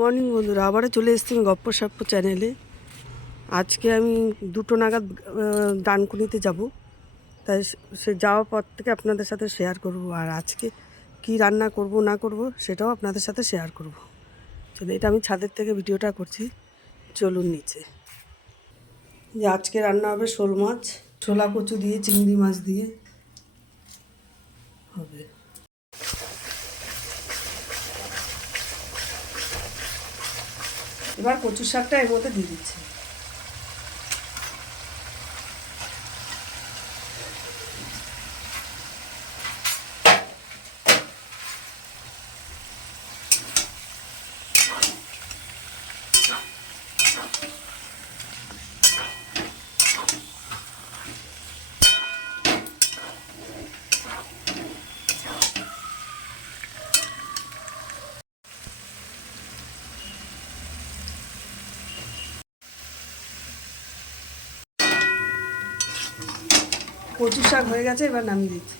Morning বন্ধুরা, আবারও চলে এসেছি গপ্প সপ্প চ্যানেলে। আজকে আমি 2টো নাগাদ ডানকুনিতে যাব, তাই সে যাওয়ার পর থেকে আপনাদের সাথে শেয়ার করব। আর আজকে কি রান্না করব না করব সেটাও আপনাদের সাথে শেয়ার করব। চলো, এটা আমি ছাদের থেকে ভিডিওটা করছি, চলুন নিচে। যে আজকে রান্না হবে শোল মাছ, ছোলা কচু দিয়ে, চিংড়ি মাছ দিয়ে হবে। এবার কচুর শাকটা এর মধ্যে দিয়ে দিচ্ছি। কচু শাক হয়ে গেছে, এবার নামিয়ে দিচ্ছি।